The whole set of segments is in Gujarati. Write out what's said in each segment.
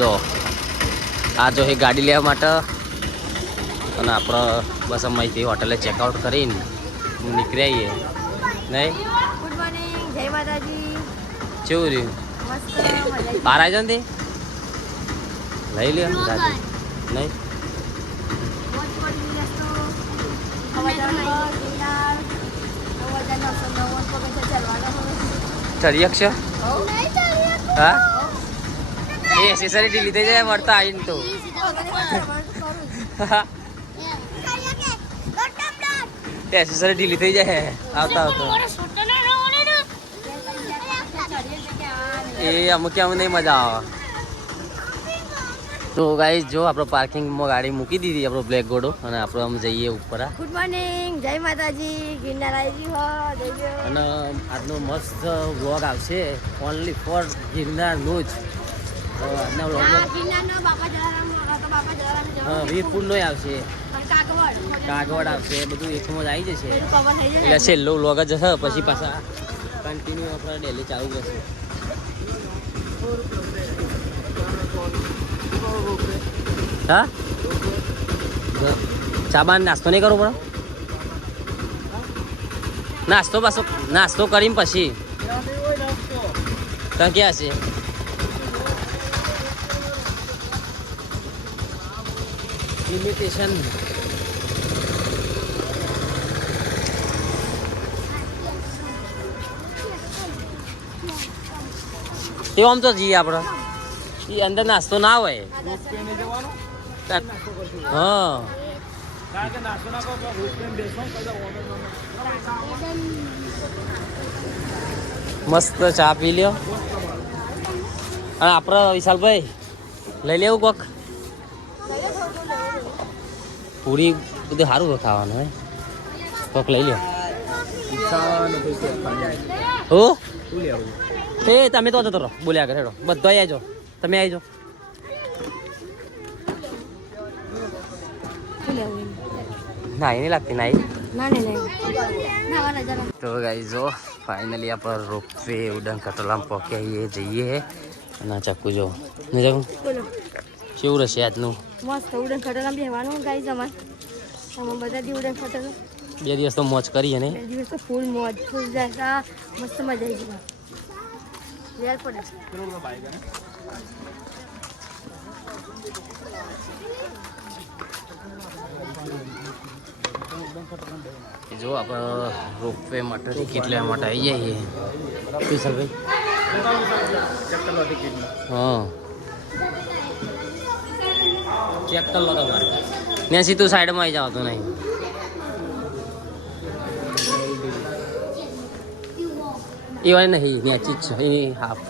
જો આ જો એ ગાડી લેવા માટે અને આપણે બસ અહીંથી હોટલે ચેકઆઉટ કરીને નીકળી આવીએ નહીં. ગુડ મોર્નિંગ, જય માતાજી. કેવું રહ્યું? મસ્ત મજા બહાર આવી જાવ ને લઈ લ્યો દાદી નહીં. મોજ પડી રસ્તો અવાજ ગિરનાર 9999 પગથિયાં ચાલવાના ચડી શકશો? નહીં હા એ એસેસરી ઢીલી થઈ જાય મળતા આવીને તો. એસેસરી ઢીલી થઈ જાય આવતા આવતા. એ અમુક આમ નહીં મજા આવે. તો ગાઈસ જો આપણે પાર્કિંગમાં ગાડી મૂકી દીધી આપણો બ્લેક ઘોડો અને આપણે આમ જઈએ ઉપર. ગુડ મોર્નિંગ, જય માતાજી. ગિરનાર આવી ગયું હો અને આજનો મસ્ત વ્લોગ આવશે ઓનલી ફોર ગિરનારનું જ. આજના વ્લોગમાં ગિરનારનો બાપા જલારામ હા વીરપુરનો આવશે, કાગવડ આવશે, બધું એકમાં જ આવી જશે. એટલે છેલ્લો વ્લોગ જ હશે, પછી પાછા કન્ટિન્યુ આપણે ડેલી ચાલુ કરશે. હા ચાબાન નાસ્તો નહીં કરવો પડે? નાસ્તો પાછો નાસ્તો કરીને પછી ત્યાં ક્યાં છે? લિમિટેશન એ આમ તો જઈએ આપણે. એ અંદર નાસ્તો ના હોય. હા મસ્ત ચા પી લ્યો. અને આપણે વિશાલભાઈ લઈ લેવું કોક પૂરી બધું સારું ખાવાનું હોય કોક લઈ લ્યો. હો એ તમે તો જતો રહો બોલ્યા કરે. હેડો બધો આવી જાઓ, તમે આવી જાઓ. ના એ નહીં લાગતી ના. તો ગાઈસ જો ફાઇનલી આપણે રોપવે ઉડાન ખટોલામાં પહોંચ્યા જઈએ. અને ચક્કુ જો ને જાઉં કેવું રહેશે આજનું? મસ્ત ઉડન ખટોલામાં બેહવાનું ગાઈસ. અમાર બધા દી ઉડન ખટોલા 2 દિવસ તો મોજ કરીએ ને. 2 દિવસ તો ફૂલ મોજ ફૂલ જતા મસ્ત મજા આવી ગઈ. લેર પડે જો આપણે રોપવે માટે ટિકિટ લેવા માટે આવી જઈએ. વિશાલભાઈ હા ચેક કરી લો તમારે. ને સીધું સાઈડમાં આવી જાવ તો નહીં. એ વાળી નહીં નેચી જ છે એની હાફ.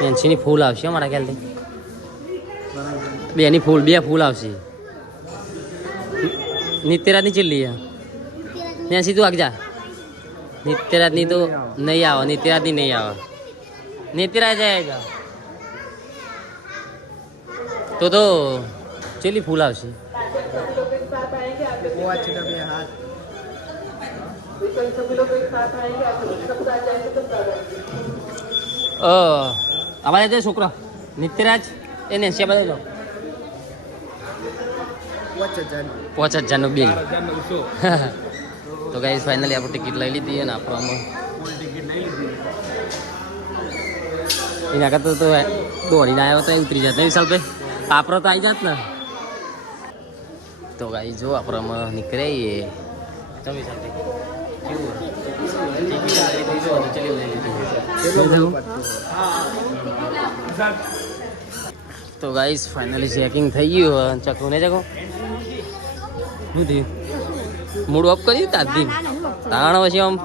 નેન્સીની ફૂલ આવશે મારા ખ્યાલથી. બેની ફૂલ 2 ફૂલ આવશે. નિત્યરાજની ચીલી ત્યાં સીધું આગજા. નિત્યરાજની તો નહીં આવે. નિત્યરાજની નહીં આવે. નિત્યરાજ આવેગા તો ચીલી ફૂલ આવશે. આવા જાય છોકરા નિત્યરાજ એને બધા જાઓ. 5000નું બિલ. તો ગાઈસ ફાઇનલી આપણે ટિકિટ લઈ લીધી અને આપણામાં એના કરતા તો દોડીને આવ્યો તો ઉતરી જાત ને વિશાલભાઈ. આપણો તો આવી જાત ને. તો ગાઈસ જો આપણામાં નીકળીએ. તો વિશાલભાઈ કેવું ટિકિટ આવી ગઈ તો ચલી લઈ લીધી. તો ગાઈસ ફાઇનલી ચેકિંગ થઈ ગયું. ચકું ને ચકો શું થયું? મૂડ ઓફ કર્યું તાજી તાણ પછી આમ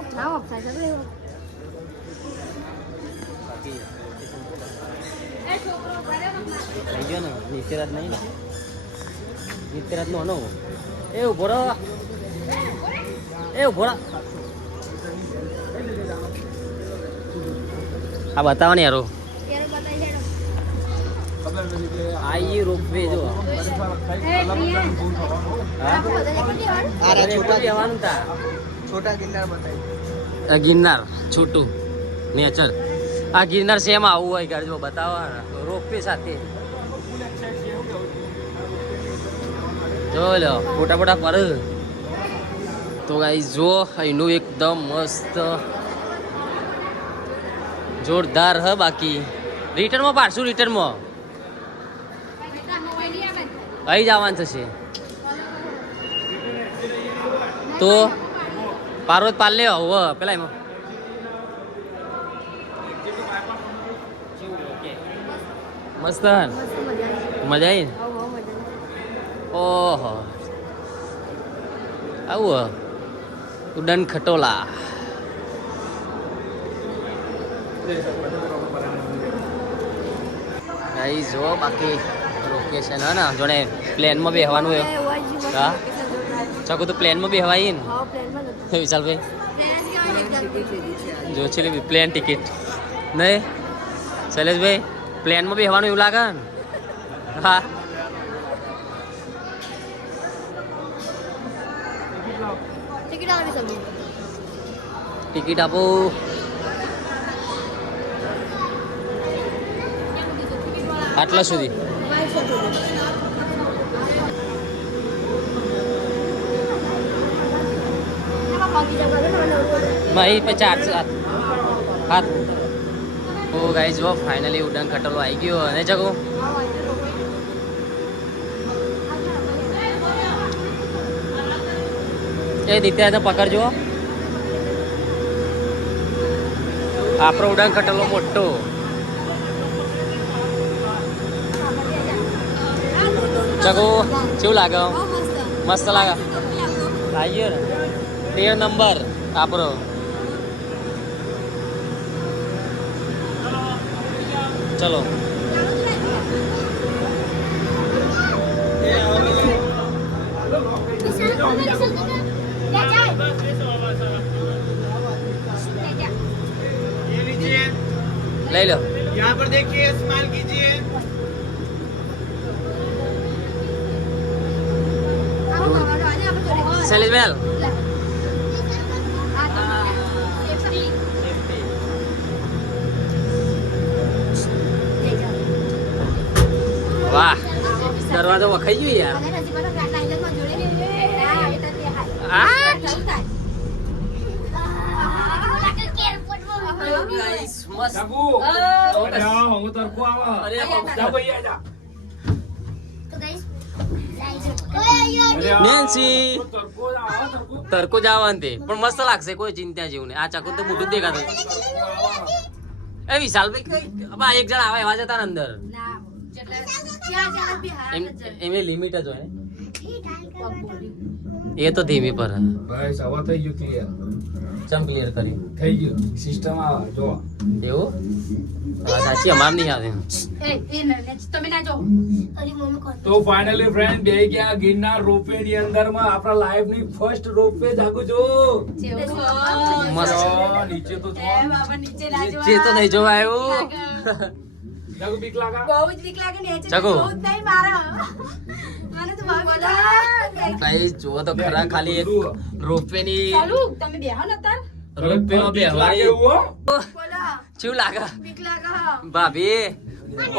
થઈ ગયો ને. નિત્યરાજ નહીં ને નિત્યરાજ નો હનો એ ઉભો રહો. એ ઉભો રહો. આ બતાવો ને યારો. आई रोपवे जो छोटा गिरनार बताइए. गिरनार छोटू नेचर. આ ગિરનાર સેમ આવું હોય ગાડી જો બતાવો રોપવે સાથે જો લો ફોટા ફોટા પર તો ગાઈસ જો અહીંનું એકદમ મસ્ત જોરદાર હ બાકી રિટર્નમાં પાડશું રિટર્નમાં અહીં જવાનું થશે તો પાર્વત પાલ લે હવે પેલા એમાં મસ્ત હન મજા આવી ને ઓહો આવું ઉડન ખટોલા ગાઈસ જો બાકી લોકેશન હે ને જોડે પ્લેનમાં બેહવાનું હોય હા ચકુ તો પ્લેનમાં બેહવાય ને વિશાલભાઈ જો છે પ્લેન ટિકિટ નહીં શૈલેષભાઈ પ્લેનમાં બેહવાનું એવું લાગે ને હા ટિકિટ આપો આટલા સુધી ભાઈ પછી 8 હાથ ઓ ગાઈસ જો ફાઇનલી ઉડાન ખટોલો આવી ગયો અને જગો એ દિત્યા તો પકડજો આપણો ઉડાન ખટોલો મોટો જગો કેવું લાગે મસ્ત લાગે આવી ગયો ને 13 નંબર આપણો ચલો ले लो यहाँ पर देखिए इस्तेमाल कीजिए शैलेश बेल वाह दरवाजा वखाई गयो यार નેન્સી તરકો જવાનું તે પણ મસ્ત લાગશે કોઈ ચિંતા જેવું નહીં આ ચાકુ તો મોટું દેખાતું એ વિશાલભાઈ કઈ એક જણ આવે એવા જતા ને અંદર એમની લિમિટ જ હોય એ તો ધીમી પર ભાઈ સવા થઈ ગયું ક્લિયર ચમ ક્લિયર કરી થઈ ગયું સિસ્ટમ આવે જો એવું સાચી અમાર નહીં આવે તો ફાઇનલી ફ્રેન્ડ બે ગયા ગિરનાર રોપવે ની અંદર માં આપણા લાઈફ ની ફર્સ્ટ રોપવે જાગુ જો મસ્ત નીચે તો જો જે તો નહીં જોવાયું જાગુ બીક લાગા બહુ જ બીક લાગે ને ચકુ. જોવું જ નહીં મારા મને તો બહુ બીક લાગે. ભાઈ જો તો ખરા ખાલી એક રોપવે ની ચાલુ તમે બેહો ને તાર રોપવે માં લાગે બેહવાની એવું હો? બોલો શું લાગે બીક લાગે ભાભી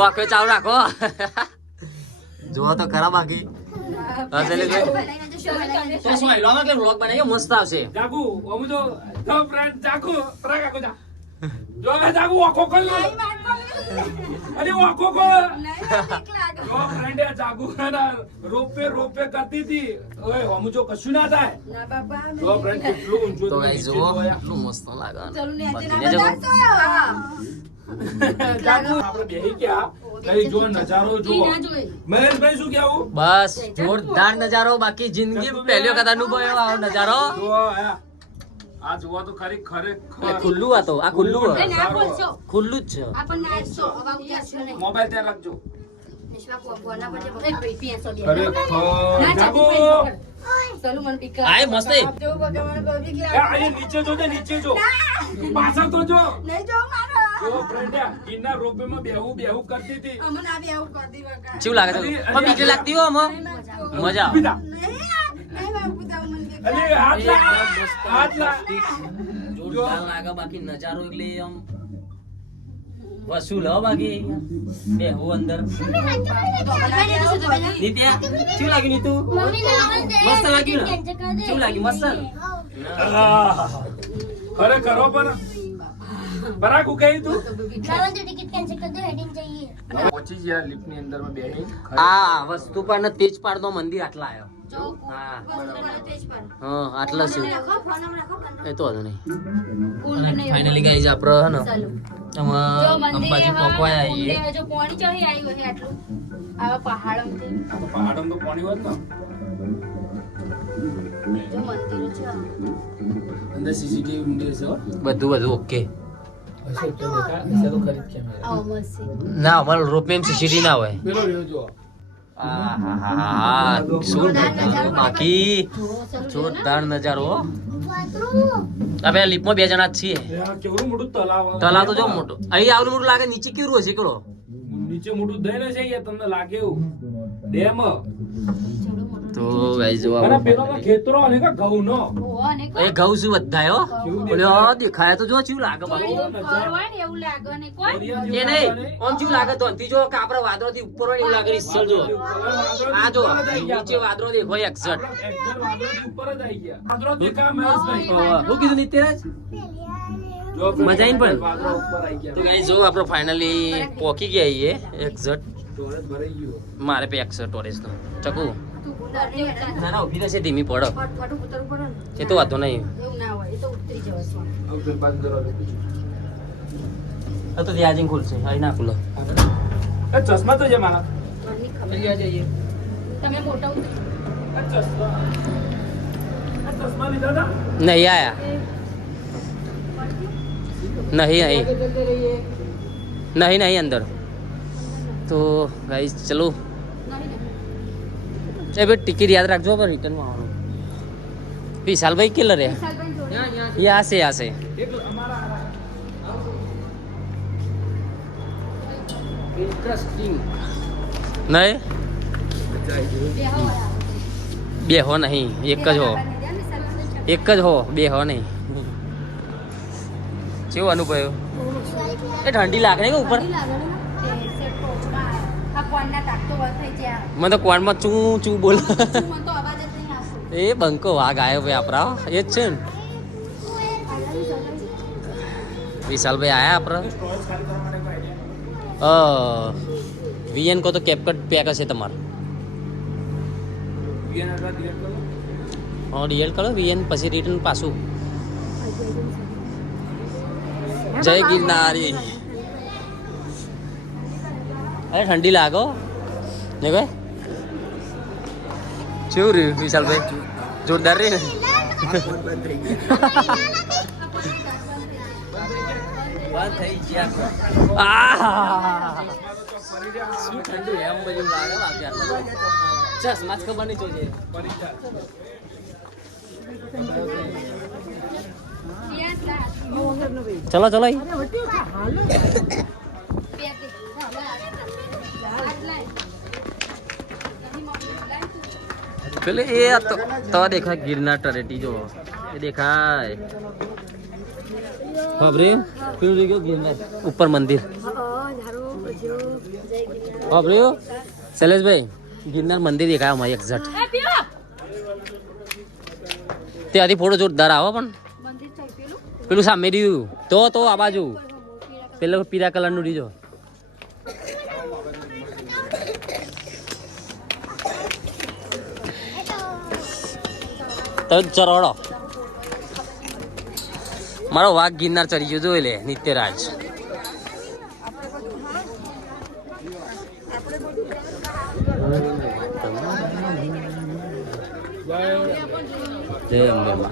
ઓકે ચાલુ રાખો જો તો ખરા બાકી વ્લોગ બનાવ્યો મસ્ત આવશે જાગુ ઓમુ જો ફ્રેન્ડ જાગુ ટ્રાક આકો જા જો હવે જાગુ ઓકો કોલ અરે ઓકો કોલ બીક લાગે જો ફ્રેન્ડ એ જાગુ ના રોપે કરતી હતી ઓય ઓમુ જો કશું ના થાય ના બાપા જો ફ્રેન્ડ કેટલું ઊંચું તો તમે ગાઈસ નીચે જો જોયા. એટલું મસ્ત લાગે ચાલુ ને બાકી આજે ને જગો. જાગુ આપણે બેહી ગયા કઈ જો નજારો જુઓ મહેશભાઈ શું કહેવું બસ જોરદાર નજારો બાકી જિંદગી પહેલી વખત અનુભવ્યો આવો નજારો જો આ જુઓ તો ખરી આ ખરેખર ખુલ્લું આ તો આ ખુલ્લું એ હે. ના બોલશો ખુલ્લું જ છે આપણને આજ છો અબાઉ જાશો નહીં મોબાઈલ ત્યાં રાખજો નિશ્વા કોના પર એ પીએસો દે ખરેખર જાગુ ચાલુ મને બીક આય મસ્ત એ. જો બગા મને બહુ બીક એ લાગે અહીંયા નીચે જોજે નીચે જો પાછળ તો જો નહીં જો મારો જો ફ્રેન્ડ ગિરનાર રોપવે માં બેહું કરતી હતી અમને આ બે આવું કરી દી બગા કેવું લાગે છે પણ બીક લાગતી હો આમાં મજા આવે બીજા નહીં બાપુ તો મને બીક અલે હાથ લા હાથ લા જોરદાર લાગે બાકી નજારો એટલે આમ વસૂલ હો બાકી બે હું અંદર નિત્યા શું લાગ્યું નીતુ મસ્ત લાગ્યું ને શું લાગ્યું મસ્ત ખરેખર હો પણ બરાકુ કહી તું પહોંચી ગયા લિફ્ટ ની અંદર માં બેહી આ વસ્તુ પણ તેજપાડ નો મંદિર આટલા આવ્યો હા હા આટલા શું એ તો વાંધો નહીં ફાઇનલી ગાઈઝ આપણે હે ને અંબાજી પહોંચવા આવીએ જો પાણી ચડી આવ્યું છે આટલું આવા પહાડોમાંથી પહાડમાં તો પાણી હોત ને જો મંદિર છે અંદર સીસીટીવી મંદિર છે બધું ઓકે હશે તો દેખા હશે તો ખરીદ કેમેરા આવો મસ્ત ના અમારો રોપવેમ સીસીટી ના હોય પેલો રહ્યો જો આહાહા, શું બાકી જોરદાર નજારો હો. આપણે લીપમાં બે જણા જ છીએ. આ કેવડું મોટું તલાવ તલાવ તો જો મોટો અહીં આવડું મોટું લાગે, નીચે કેવું હશે કરો નીચે મોટું દઈને છે અહીંયા તમને લાગે એવું ડેમ તો ગાઈસ જો અને પેલો ખેતરો અને કા ઘઉં નો એ ઘઉં શું બધાય હો ઓલો દેખાય તો જો કેવું લાગે બાકી એવું લાગે ને કોઈ એ નહીં ઓમ કેવું લાગે તો અંતી જો કાપરા વાદળો થી ઉપર હોય એવું લાગે રિસલ જો આ જો નીચે વાદળો દેખાય એક્ઝેક્ટ ઉપર જ આવી ગયા વાદળો દેખા મહેશભાઈ હું કીધું નિત્યરાજ જો મજા આઈ પણ વાદળો ઉપર આવી ગયા તો ગાઈસ જો આપણે ફાઇનલી પહોંચી ગયા છીએ એક્ઝેક્ટ સ્ટોરેજ ભરાઈ ગયો મારે પે એક્સર સ્ટોરેજ નો ચકુ ના ના ઉભી રહેશે ધીમી પડો એ તો વાતો નહીં એવું ના હોય એ તો ઉતરી જવાશે હવે બંધ કરો તો ત્યાં જઈને ખુલશે અહીં ના ખુલો એ ચશ્મા તો છે મારા ઘરની ખબર લઈ જઈએ તમે મોટા ઉતરી આ ચશ્મા લીધા હતા નહીં આયા નહીં અહીં નહીં અંદર તો ગાઈસ ચલો એ ભાઈ ટિકિટ યાદ રાખજો પર રિટર્નમાં આવવાનું વિશાલભાઈ કેટલા રે યા છે ઇન્ટરેસ્ટિંગ નહીં બે હો નહીં એક જ હો બે હો નહીં કેવું અનુભવ એ ઠંડી લાગે ને કે ઉપર મને તો કોનમાં ચું બોલ એ બંકો વાઘ આવ્યો ભાઈ આપણા એ જ છે ને વિશાલભાઈ આયા આપણા વીએન કો તો કેપકટ પેક હશે તમારે હા ડીએલ કરો વીએન પછી રિટર્ન પાછું જય ગિરનારી અરે ઠંડી લાગો ને કોઈ કેવું રહ્યું વિશાલભાઈ જોરદાર રે બંધ થઈ ગયા શું ઠંડુ એમ બધું લાગે બાકી ચશ્મા જ ખબર નહીં જોઈએ ચલો ચલો પેલે એ તો દેખાય ગિરનાર તળેટી જો એ દેખાય ખબરે પેલું દેખ્યો ગિરનાર ઉપર મંદિર ખબરે શૈલેષભાઈ ગિરનાર મંદિર દેખાય અમારી એક્ઝેક્ટ ત્યાંથી ફોટો જોરદાર આવો પણ પેલું સામે રહ્યું તો આ બાજુ પેલો પીળા કલરનું રીજો તો ચરોડો મારો વાઘ ગિરનાર ચડી ગયો જોઈ લે નિત્યરાજ જય અંબે માં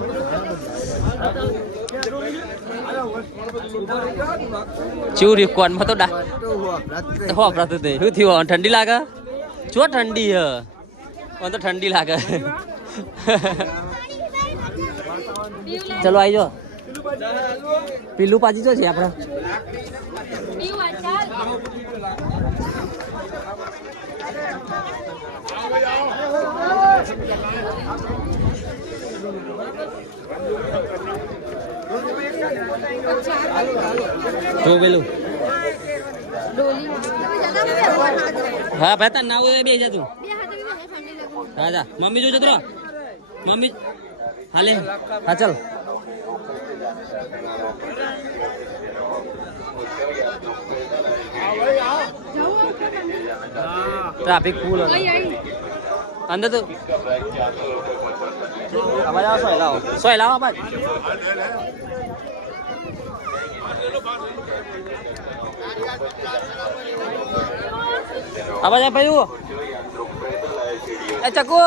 ચેવું રહ્યું કોનમાં તો હો પ્રાત તે શું થયું ઠંડી લાગે ચો ઠંડી હ તો ઠંડી લાગે ચલો આવી જાઓ પીલું પાછી જો છે આપણે જો પેલું ડોલી હા ભાઈ તાર ના હોય બે જા તું બે હાથે ઠંડી લાગુ હા જા મમ્મી જોજો તો મમ્મી હાલે હા ચાલ ટ્રાફિક ફૂલ અંદર તો અવાજ આવો સોય લાવો અવાજ અવાજ આ ભાઈ એ ચકુ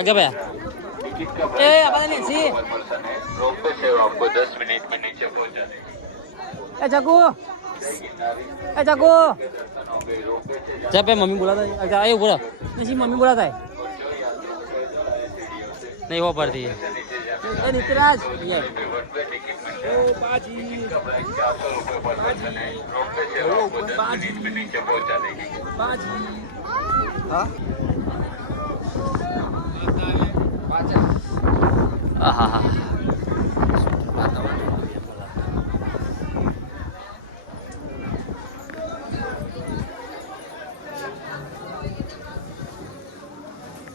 अच्छा भैया ए आवाज नहीं सी आपको 10 मिनट में नीचे पहुंचाने ए चकू जब पे मम्मी बुलाता है अच्छा आयो बोला नहीं मम्मी बुलाता है नहीं वो पड़ती है ए नितिराज ये आहा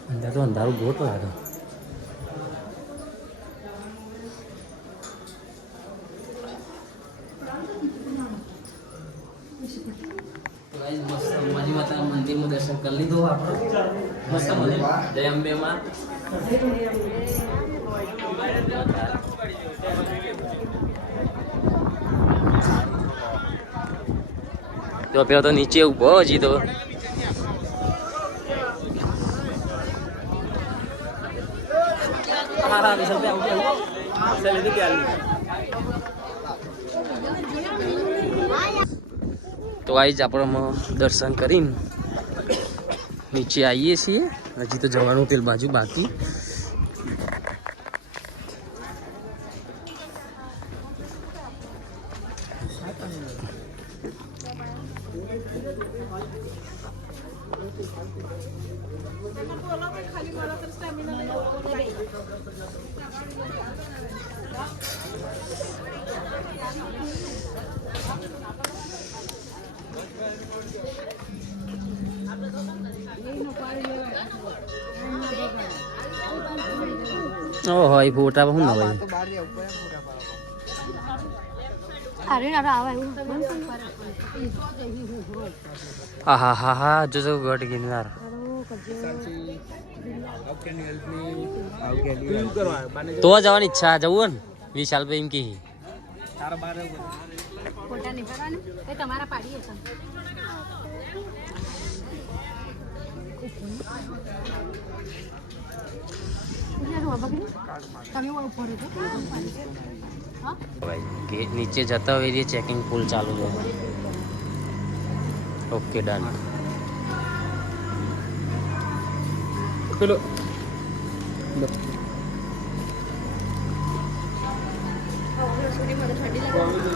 अंदर तो अंधारू बहुत लागे मंदिर में दर्शन कर ली दो आप मस्त मंदिर जय अंबे मां तो पे तो नीचे उभो हजी तो तो गाइस આપણે દર્શન કરીને નીચે આવીએ છીએ હજી તો જવાનું તેલ બાજુ બાકી ओहो ये फोटा बहुत ना भाई अरे ना आवा आहा हा हा जो जो गट गिरनार तो જવાની ઈચ્છા જવું ને વિશાલ ભાઈ એમ કી ફોટા નીકળવાને એ તમારા પાડીએ છે गेट नीचे जाता हुए ये चेकिंग पुल चालू है ओके डन चलो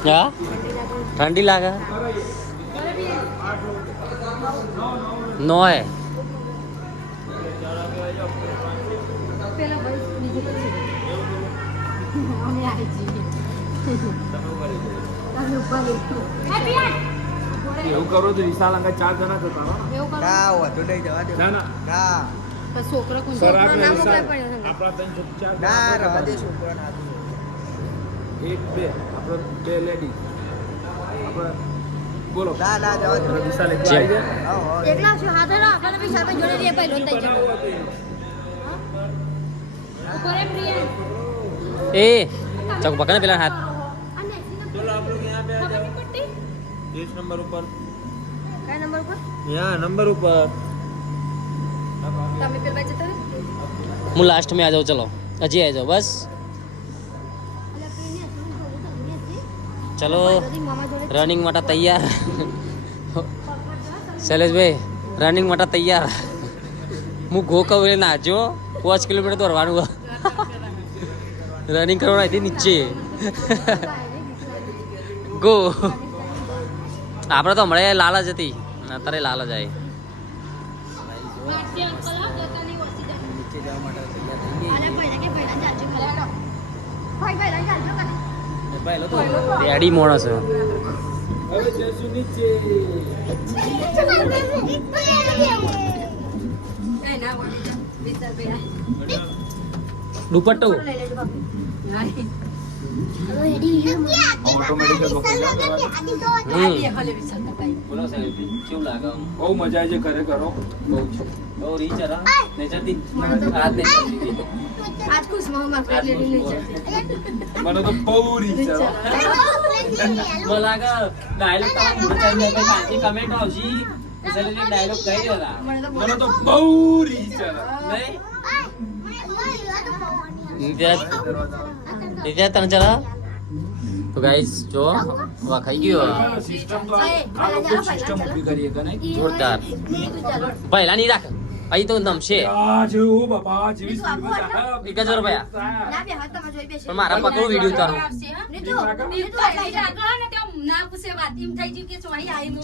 क्या ठंडी लगा 9 है એવું કરો તો વિશાલ અંગા 4 જણા જતા રહો ના વધુ નહીં જવા દે ના ના ના છોકરો કોણ સર આપણે નામ વિશાલ મોકલાય પડ્યો આપણા 3 4 ના રવા દે છોકરા ના 1 2 આપણે 2 લેડીઝ આપણે બોલો ના ના જવા દે વિશાલ એક જેમ. આવી જાય એકલા છું હાથે ના આપણે બી સાથે જોડે રે પહેલો તઈ જતો ઉપર એમ પ્રિયા ए चक पकड़ने पेला हाथ અને चलो आप लोग यहाँ पे आ जाओ પટ્ટી 30 नंबर ऊपर કયા નંબર પર यहाँ नंबर ऊपर તમે પેલા જતા રે હું लास्ट में आ जाऊँ चलो अजी आ जाओ बस અલ્યા કઈ નહીં હતું चलो બધી મામા જોડે रनिंग माटा तैयार शैलेश भाई रनिंग माटा तैयार હું ગો કવરે નાજો 5 કિલોમીટર દોડવાનું રનિંગ કરવાનું હતી નીચે ગો આપણે તો હમણાં લાલ જ હતી અત્યારે લાલ જ આવી મારતી અંકલ આ પોતાની ઓછી જાય नीचे जाओ माटा तैयार થઈ ગઈ અને ભાઈ કે ભાઈ જાજો ખરા ભાઈ જાજો કરે પહેલો તો રેડી માણસ છે. હવે જશું નીચે. દુપટ્ટો બોલો સાહેબ કેવું લાગે? બહુ મજા આવી છે ખરેખર હો. બહુ છે બહુ રીચ આ નેચરથી આજ નેચરથી આજ ખુશ મોહમ્મદ ફેરલી નહીં જતી. મને તો બહુ રીચ છે. મને લાગે ડાયલોગ તમારા મોઢે ચાલી જાય કાંઈ કમેન્ટ આવશી એટલે એક ડાયલોગ કહી દો તા મને તો બહુ રીચ છે. નહીં ત્યાં તને ચલા તો ગાઈસ જો વા ખાઈ ગયો સિસ્ટમ તો આ લોકો સિસ્ટમ ઊભી કરી કે નહીં? જોરદાર પહેલા નહીં રાખ અહીં તો નમશે આ જેવું બાપા જેવી સ્પીડ માં ચાલે. 1000 રૂપિયા ના બે હાથ તમે જોઈ બેસે. પણ મારા પકડો વિડીયો ઉતારો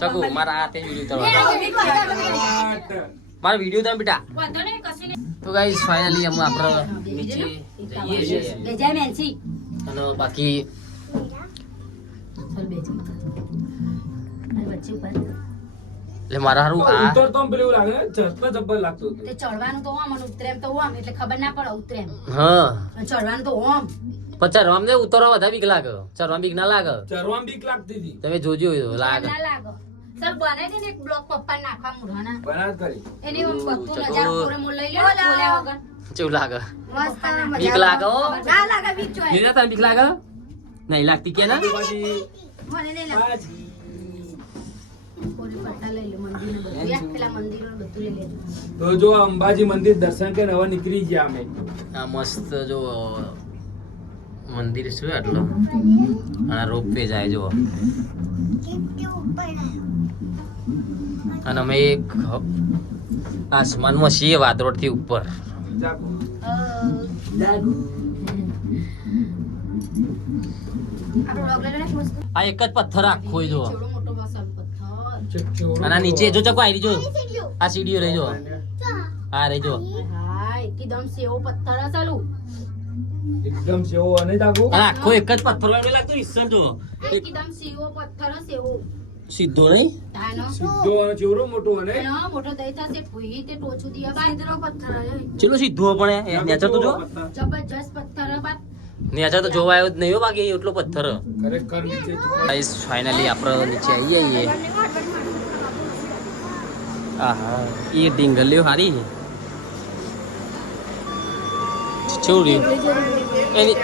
ચકુ મારા હાથે વિડીયો ઉતારવાનો મારા વિડીયો ઉતાર બેટા તો ગાઈસ ફાઇનલી અમે આપણે નીચે જઈએ છીએ અને બાકી એટલે મારા હારું આ ઉતરતો આમ પેલું લાગે ઝટકા જબ્બર લાગતું હતું. ચડવાનું તો ઓમ અને ઉતરે એમ તો ઓમ એટલે ખબર ના પડે ઉતરે એમ હા અને ચડવાનું તો ઓમ પણ ચરવામ ને ઉતરવા વધારે બીક લાગે ચરવામ બીક ના લાગે ચરવામ બીક લાગતી હતી. તમે જોજો લાગે ના લાગે સર બનાવી દે ને એક બ્લોક પપ્પા નાખવા મુઢાના બનાવ કરી. એને ઓમ બધું નજારો પૂરે મોલ લઈ લે બોલ્યા વગર કેવું લાગે મસ્ત બીક લાગે હો ના લાગે બીક જોઈ. નીના તને બીક લાગે નહીં લાગતી કે ના પછી મને નહીં લાગે. બાજી. પૂરી પટ્ટા લઈ લે મંદિરને બધું યાર પેલા મંદિરને બધું લઈ લેજો તો જો અંબાજી મંદિર દર્શન કરીને હવે નીકળી ગયા અમે. આ મસ્ત જો મંદિર છે આટલો અને રોપવે જાય જો અને અમે એક આસમાનમાં છીએ વાદળોડ થી ઉપર જાગો. આપણો લોગ લઈ લે ને મસ્ત. આ એક જ પથ્થર આખો જો થોડો મોટો મસાલો પથ્થર ચકચોરો. અને આ નીચે જો ચકો આવી જો આ સીડીઓ રહી જો આ રહી જો હા એકદમ સેવો પથ્થર હસાલું એકદમ સેવો અને જાગો. અને આખો એક જ પથ્થર વાળો લાગતો ઈસન જો એકદમ સેવો પથ્થર સેવો સીધો નહીં તાનો સીધો અને ચોરો મોટો અને એનો મોટો દઈ થશે ભૂઈ તે ટોચું દિયા બાંધરો પથ્થર ચલો સીધો પણ નેચર તો જો જબરજસ્ત પથ્થર બાદ નેચર તો જોવા આવ્યો જ નહીં હો બાકી એટલો પથ્થર ખરેખર નીચે ગાઈસ ફાઇનલી આપણે નીચે આવી જઈએ આહા એ ડીંગલીઓ હારી છોડી એની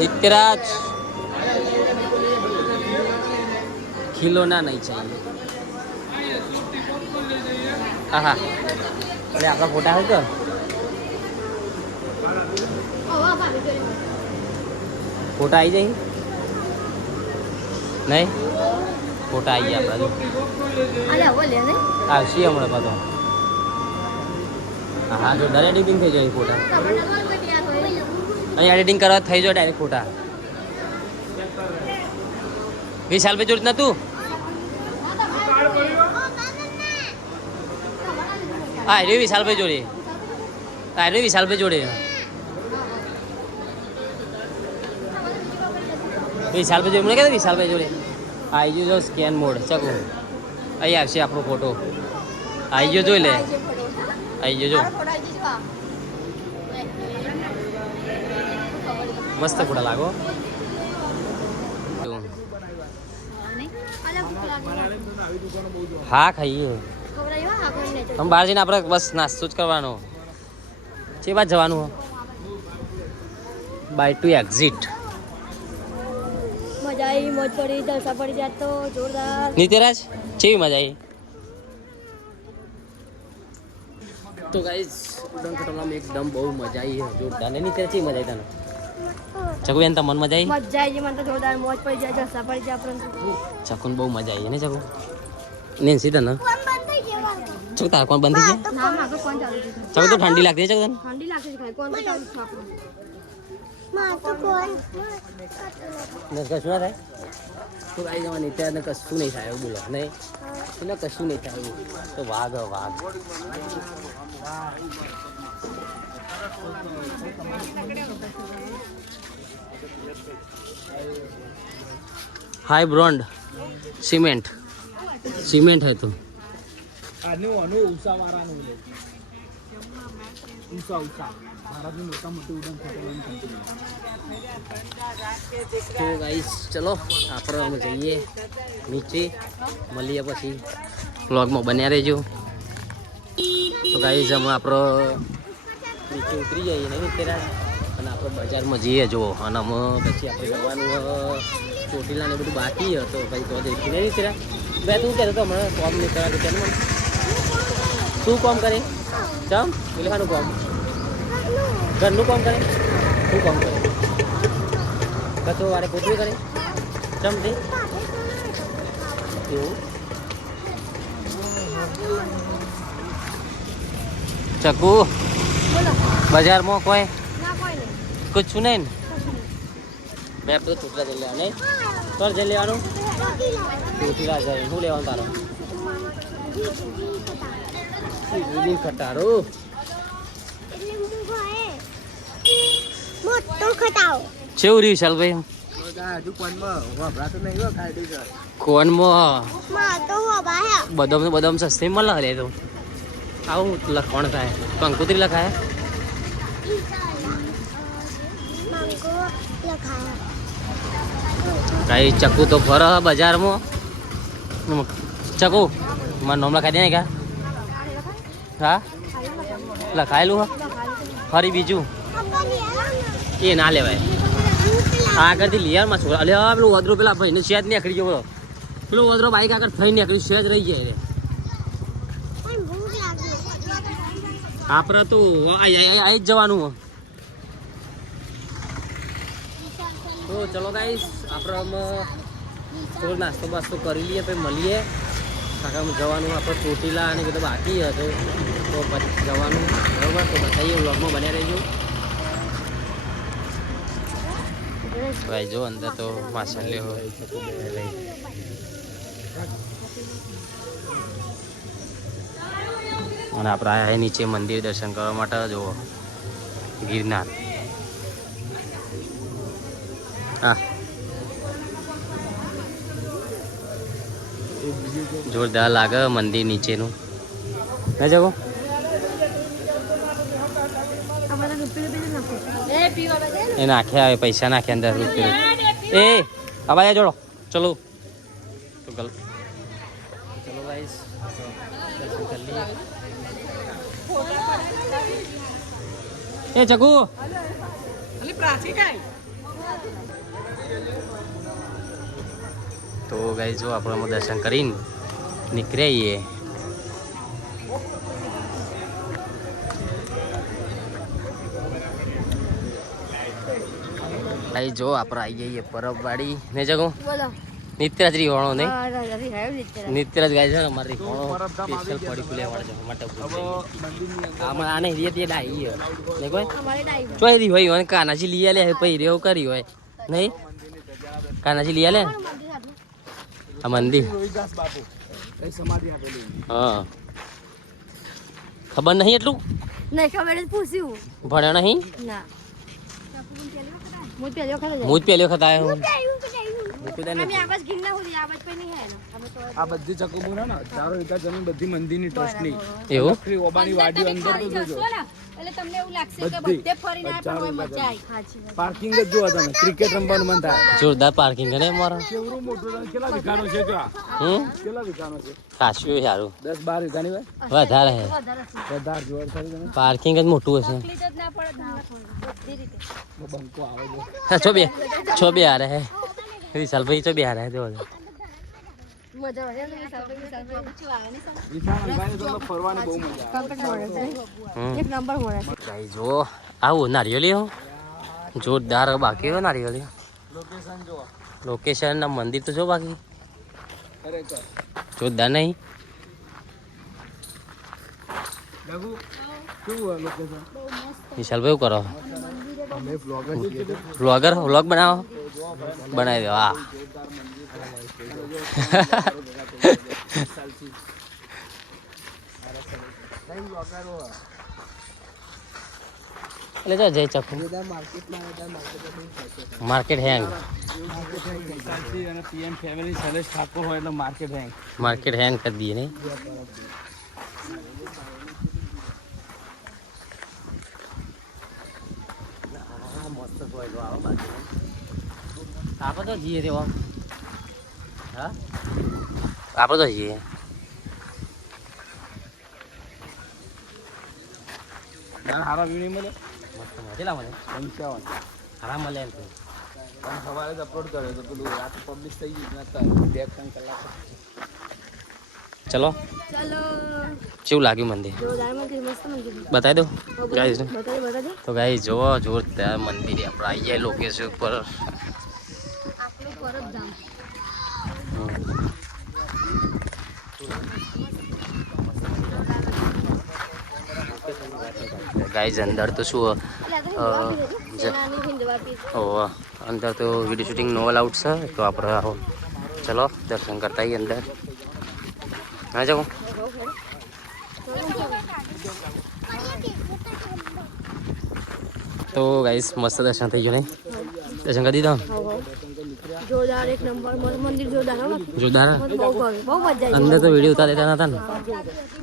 નિત્યરાજ ખિલોના નહીં ચાહીએ આહા અરે આપણા ફોટા હોય તો ફોટા આવી જાય નહીં ફોટા આવી ગયા આપણા અલે હો લે ને. આવશે હમણાં પાછો હા જો ડાયરેક્ટ એડિટિંગ થઈ જાય ફોટા અહીં એડિટિંગ કરવા થઈ જાય ડાયરેક્ટ ફોટા વિશાલ ભાઈ જોડે નતું હા રે વિશાલભાઈ જોડે હા રે વિશાલભાઈ જોડે વિશાલભાઈ જોડે મને કહેતા વિશાલભાઈ જોડે આવી ગયો સ્કેન મોડ ચકો અહીં આવશે આપણો ફોટો આવી ગયો જોઈ લે આવી ગયો જો મસ્ત ફોટા લાગો હા ખાઈએ हम बाहर जઈને આપણે બસ નાસ્તો જ કરવાનો છે બાદ જવાનું બાય ટુ એક્ઝિટ મજા આવી મોજ પડી જલસા પડી જાત તો જોરદાર. નીતિરાજ કેવી મજા આવી તો ગાઈસ ઉડન ખટોલામાં એકદમ બહુ મજા આવી જોરદાર ને નીતિરાજ કેવી મજા આવી તને ચકુ બેન તમને મજા આવી મજા આવી મને તો જોરદાર મોજ પડી જાય જલસા પડી જાય આપણને. ચકુને બહુ મજા આવી ને ચકુ નેન્સી તને ચકુ તાર કોણ બંધ થઈ ગયા ના માગો કોણ ચાલુ છે? ચકુ તો ઠંડી લાગતી છે ચકુ તને ઠંડી લાગે છે કોણ તો ચાલુ છે આપણને? ને કશું ના થાય તો ગાઈ જવાની ત્યાં કશું નહીં થાય એવું બોલો નહીં એને કશું નહીં થાય એવું તો વાઘ વાઘ हाई ब्रॉन्ड सीमेंट सीमेंट है तो આનું આનું ઉષા વાળાનું લે ઉષા ભારતની મોટા મોટી ઉડાન ખતરનાક કંપની તો ગાઈસ ચલો આપણે અમે જઈએ નીચે મળીએ પછી વ્લોગમાં બન્યા રહેજો તો ગાઈસ અમે આપણો નીચે ઉતરી જઈએ નહીં અત્યારે અને આપણે બજારમાં જઈએ જુઓ અને અમે પછી આપણે જવાનું ચોટીલા ને બધું બાકી તો પછી તો દેખી નહીં અત્યારે બે તું કહેતો તો હમણાં કોમ નહીં કરાતું કેમ શું કામ કરે ચમ પેલું કામ ઘરનું કામ કરે શું કામ કરે કચો વારે પોતવી કરે ચમ દે એવું ચકુ બજારમાં કોઈ કુછ નહીં ને મેં તો ચોટીલા જઈ લેવા નહીં કર જઈ લેવાનું ચોટીલા જાય શું લેવાનું તારો ખટારો કેવું રહ્યું ચાલ ભાઈ કોનમાં બદામ સસ્તી મળે લે તો આવું લખણ થાય કંકુતરી લખાય કઈ ચકુ તો ફર બજારમાં ચકુ મારું નામ લખાઈ દે ને કા હા લખાયેલું હા ફરી બીજું એ ના લેવાય આગળથી લિયારમાં છોકરા અલે હા પેલું વદરો પેલા ભાઈને શેજ નીકળી ગયો બોલો પેલું વદરો બાઈક આગળ થઈ નીકળ્યું શેજ રહી જાય રે આપણે તો આવી જ જવાનું તો ચલો ગાઈસ આપણે થોડો નાસ્તો બાસ્તો કરી લઈએ પછી મળીએ કારણ જવાનું આપણે ચોટીલા અને બધું બાકી હતું તો પછી જવાનું બરાબર તો બતાવીએ વ્લોગમાં બન્યા રહેજો ભાઈ જો અંદર તો માછલીઓ હોય અને આપણે આવ્યા નીચે મંદિર દર્શન કરવા માટે જુઓ ગિરનાર હા જોરદાર લાગે મંદિર નીચેનું ના જગો એ નાખ્યા આવે પૈસા નાખ્યા અંદર રૂપિયા એ આવા જોડો ચલો તો ચલો ગાઈસ દર્શન કરી લઈએ એ ચકુ તો ગાઈસ જો આપણે દર્શન કરીને નીકળીએ ભાઈ જો આપણે આવી જઈએ પરબ વાડી ને જગો નિત્યરાજ રીવાણો નહીં નિત્યરાજ ગાય છે અમારે રીવાણો સ્પેશિયલ પડી ખુલે વાળો માટે આમાં આને રીએ તે ડાઈ ને કોઈ ચોઈ રી હોય અને કાનાજી લઈ આલે પછી રેવ કરી હોય નહીં કાનાજી લઈ આલે આ મંદિર હા ખબર નહીં એટલું નહીં ખબર પૂછ્યું ભણ્યો નહીં ના मुझ पहले वक्त आया हूँ આ બધી ચકુ બોલે ને ચારો એકા જમીન બધી મંદિરની ટ્રસ્ટની એવું શ્રી ઓબાની વાડી અંદર તો જોજો એટલે તમને એવું લાગશે કે બધે ફરીને આ પણ હોય મજા આવી પાર્કિંગ જ જોવા તમે ક્રિકેટ રમવાનું મન થાય જોરદાર પાર્કિંગ છે ને મારા કેવડું મોટું છે કેટલા વિકાનો છે જો કેટલા વિકાનો છે ખાસું સારું 10-12 વિકાની હોય વધારે હે વધારે જોર થાય તમે પાર્કિંગ જ મોટું હશે તકલીફ જ ના પડે બધી રીતે બંકો આવે છે હા છો બે આ રહે વિશાલ ભાઈ છો બે આ રહે દેવો મજા આવે વિશાલ ભાઈ તો ફરવાની બહુ મજા આવે એક નંબર મળે ભાઈ જો આવું નારિયેલી હો જોરદાર બાકી હો નારિયેલી લોકેશન જો લોકેશન ના મંદિર તો જો બાકી ખરેખર જોરદાર નહીં લગુ કેવું લોકેશન વિશાલ ભાઈ કરો અમે વ્લોગર છીએ વ્લોગ બનાવો બનાવી દો હા એટલે જો જઈ ચકુ માર્કેટ હેંગ અને પીએમ ફેમિલી શૈલેષ ઠાકોર હોય એટલે માર્કેટ હેંગ. માર્કેટ હેંગ કરી દઈએ નહીં. આપણે તો જઈએ રે હા આપણે તો જઈએ. સારા વ્યૂ નહીં મળે. મસ્ત કેટલા મળે 55. આરામ મળે એમ તો. પણ સવારે જ અપલોડ કર્યો તો પેલું રાત પબ્લિશ થઈ ગયું નતા 2-3 કલાક. ચલો ચાલો કેવું લાગ્યું મંદિર જોરદાર મંદિર મસ્ત મંદિર બતાવી દો ગાઈસ ને. બતાવી તો ગાઈસ જોવો જોરદાર મંદિર આપણે આવી જાય લોકેશન ઉપર. આપણું પરબધામ. ગાઈસ અંદર તો શું અંદર તો વિડીયો શૂટિંગ નો અલાઉડ છે તો આપણે આવો ચલો દર્શન કરતા આવીએ અંદર. હા જાઓ તો ગાઈસ મસ્ત દર્શન થઈ ગયું નહીં દર્શન કરી દીધા જોરદાર એક નંબર મંદિર જોરદાર હો જોરદાર. બહુ ગમે બહુ મજા આવી અંદર તો વિડીયો ઉતાર દેતા નતા ને.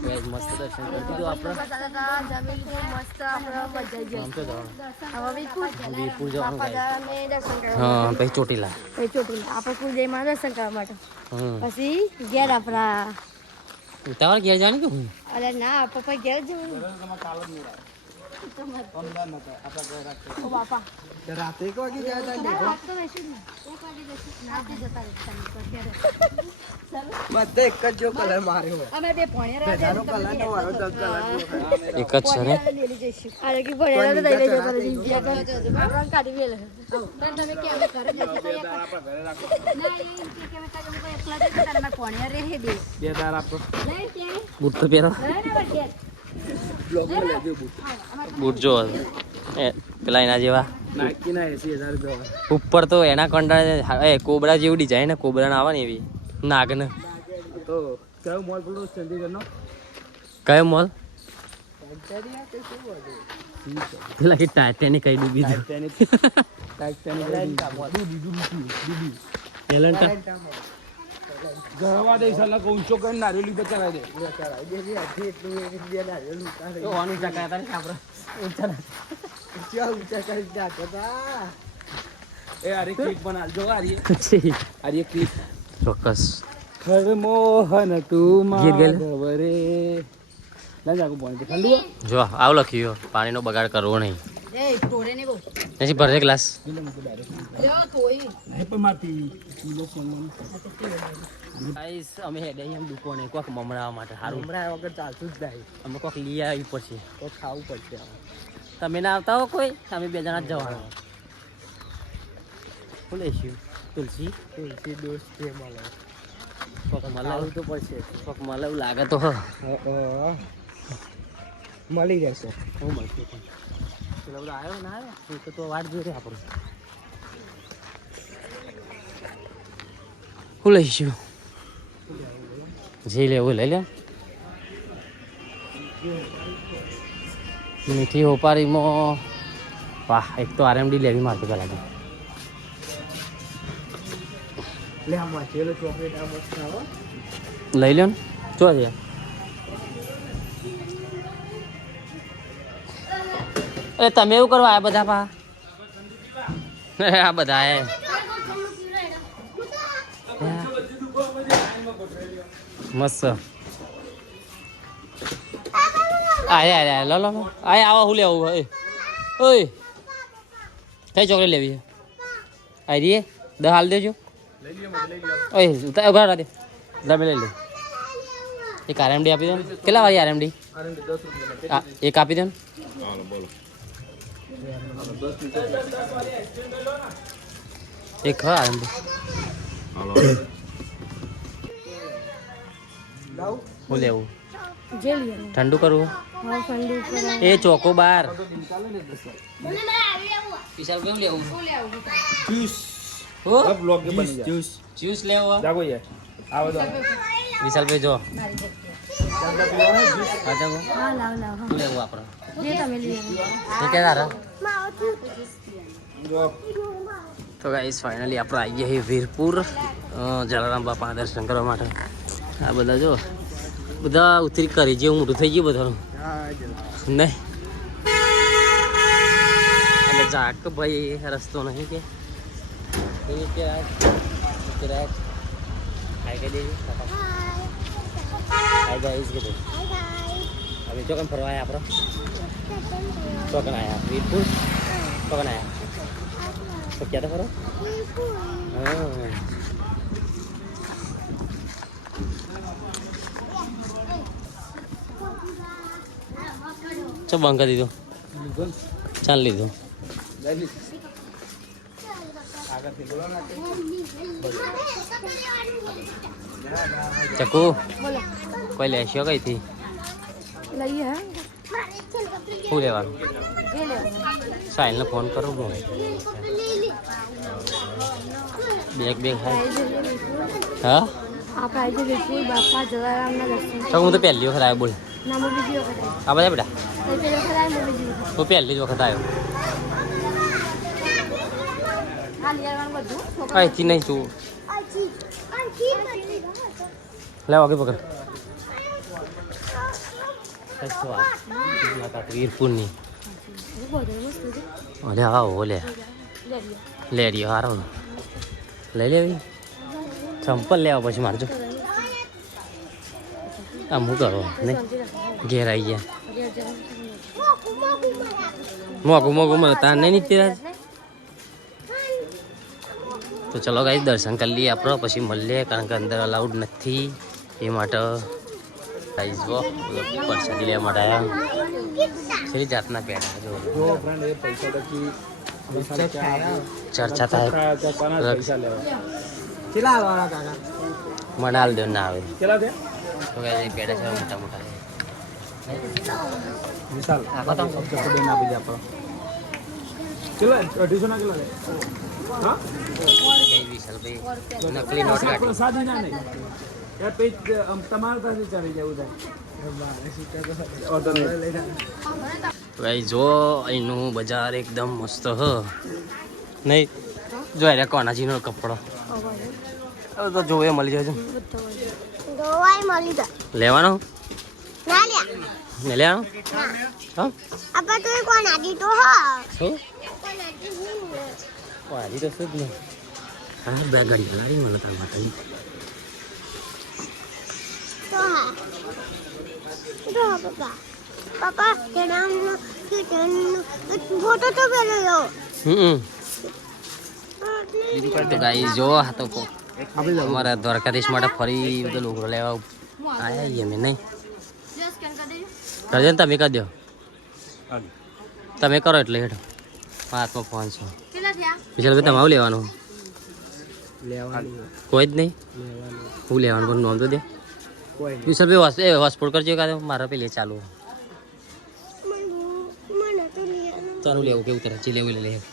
ગાઈસ મસ્ત દર્શન કરી દીધું આપણે. મસ્ત આપણે મજા આવી આમ તો જવાનું હવે વીરપુર જવાનું ગાઈસ. બાપાને દર્શન કરવા હા પછી ચોટીલા. પછી ચોટીલા આપણે કુલદેવીમાં દર્શન કરવા માટે હમ પછી ઘેર આપણા તમારે ઘેર જવાનું કે હું અરે ના પપ્પા ઘેર જવું ઓ બાપા રાતે કો વાગે ગયા હતા ના, રાત તો રહેશું જ ને. 1 વાગે જશું. રાતે જતા રહેશું ઘેરે. બધે એક જ જો કલર માર્યો હોય. અમે બે ભણ્યા રહ્યા કલર નો વાળો તો કલર એક જ છે ને. લઈ જઈશું અરે કે ભણ્યા તો લઈ જતા રહીશું આપણે કાઢી વેલે પણ તમે કે અમે ઘરે જતા હતા યા આપણા ઘરે રાખો. ના એ કે અમે કાલે હું એકલા જ હતા અમે ભણ્યા રહે દે 2 તાર આપો. નહીં ત્યાં બૂટ તો પહેરો ના ઘેર બ્લોગમાં લેજો બુટ. બૂટ જો એ પેલા એના જેવા નાઈકી ના 80,000 રૂપિયા. ઉપર તો એના કંટાળે એ કોબરા જેવું ડિઝાઇન ને કોબરા ના આવે ને એવી નાગને. તો કયો મોલ પેલો ચંદીગઢનો? કયો મોલ પેલા કે ટાઇટેનિક કઈ ડૂબી ગયું ટેલેન્ટ ગરવા દે સાલા કો ઊંચો કરીને નારિયેલી તો ચલાવી દે. તો વાનું ચકાતા ને આપણે એ અરે ક્લિપ બના જો આરી પછી આરી ક્લિપ. ચોક્કસ હર મોહન તું ગીત ગાય લે. માધવરે ના જાગો પાણી ઠંડુ હો? જો આવ લખ્યું પાણીનો બગાડ કરવો નહીં. એ તોડે ને બહુ નથી ભરજે ગ્લાસ. લ્યો તોય હે પણ માતી કિલો ફોન ગાઈસ અમે હેડે એમ દુકાને કોક મમરાવા માટે સારું હમણાં વગર ચાલતું જ નહીં. અમે કોક લઈ આવી પડશે. તો ખાવું પડશે. તમે ના આવતા હો કોઈ અમે 2 જણા જ જવાના. શું લઈશું તુલસી તુલસી દોસ્ત છે મળે કોક મલાવ તો પડશે. કોક મલાવ લાગે તો હ મળી જશે. હું મળશું પણ પેલા બધા આવ્યો ના આવ્યો તો વાટ જોઈ રહ્યા આપણે. શું લઈશું જે લેવું લઈ લે. મીઠી હોપારીમાં વાહ એક તો આરએમડી લેવી મારતો પેલા તો. લે આ માછેલો ચોકલેટ આ મસ્ત આવો. લઈ લ્યો ને ચો છે એ તમે એવું કરવા આ બધા પા આ બધા એ મસ્ત આય લો લો આય આવા હું લેવું ઓય ઓય કઈ ચોકલેટ લેવી છે આઈ રીએ 10 હાલ દેજો ઓય ઉતાર ઉભા રાખે તમે લઈ લે. એક આરએમડી આપી દો ને. કેટલા વાળી આરએમડી? એક આપી દો ને. એક હા આરએમડી હું લેવું જે લઈએ ઠંડુ કરવું હા ઠંડુ કરા એ ચોકો બાર વિશાલ કેમ લેવું જ્યુસ હો આ બ્લોગ કે બની જાય. જ્યુસ લેવો જાગો યાર આવો તો વિશાલ ભાઈ જો હા જાગો હા લાવ લાવ શું લેવું આપણે જે તમે લઈએ તે કે તારા તો ગાઈસ ફાઇનલી આપણે આવી ગયા છીએ વીરપુર જલારામ બાપાના દર્શન કરવા માટે. આ બધા જો બધા ઉતરી કરી જેવું મોટું થઈ ગયું બધાનું નહીં એટલે જાક ભાઈ રસ્તો નહીં કે હાય કહી દેજો હાય ગાઈસ કીધું હવે ચોકન ફરવા આવ્યા આપણે ચોકન આવ્યા વીરપુર ચોકન આવ્યા તો ક્યાં તો ફરો હા ચો બંધ કરી દીધું ચાલ લીધું ચકુ કોઈ લેશો કઈ થી લઈએ હે શું લેવાનું સાહિલને ફોન કરો હું બેગ હા હા આપણે આજે વિપુલ બાપા જલારામના દર્શન તો હું તો પહેલી વખત આવ્યો બોલ ના હું બીજી વખત આ બધા બેટા પહેલી વખત આવી હું બીજી વખત હું પહેલી જ વખત આવ્યો હા લેવાનું બધું અહીંથી નહીં તું લે આગળ પકડ વીરપુરની ઓલે હા ઓલે લે રહ્યો હારો લઈ લેવી ચંપલ લેવા પછી મારજો આમ શું કરો નહીં ઘેર આવી ગયા મોઘું મને તાર નહીં નીકળી તો ચલો ગાઈસ દર્શન કરી લઈએ આપણે પછી મળીએ કારણ કે અંદર અલાઉડ નથી એ માટે ગાઈસ વો પરસાદી લેવા માટે આવ્યા છે જાતના પેડા જો ચર્ચા થાય મને હાલ દો ના આવે તો ગાઈસ પેડા છે મોટા મોટા નકલી નોટ કાઢી ભાઈ જો અહીંનું બજાર એકદમ મસ્ત હ નહીં જો અરે કોનાજીનો કપડો હવે તો જોવે મળી જાય લેવાનો ને લેવાનો હા શું કોનાજી તો શું જ નહીં હા બે ગાડી લાવી મને તાર માટે પાપા ફોટો તો પેલો તો ગાઈ જો હા તો અમારા દ્વારકાધીશ માટે ફરી બધો લોકો લેવા આવ્યા છીએ અમે નહીં કરજો ને તમે કરી દો તમે કરો એટલે હેઠો હાથમાં ફોન છે વિશાલભાઈ તમારું લેવાનું કોઈ જ નહીં હું લેવાનું પણ નોંધ તો દે વિશાલભાઈ હોસ્પિટલ કરજો કાં મારા પેલે ચાલુ ચાલુ લેવું કેવું તરફ જે લેવું લે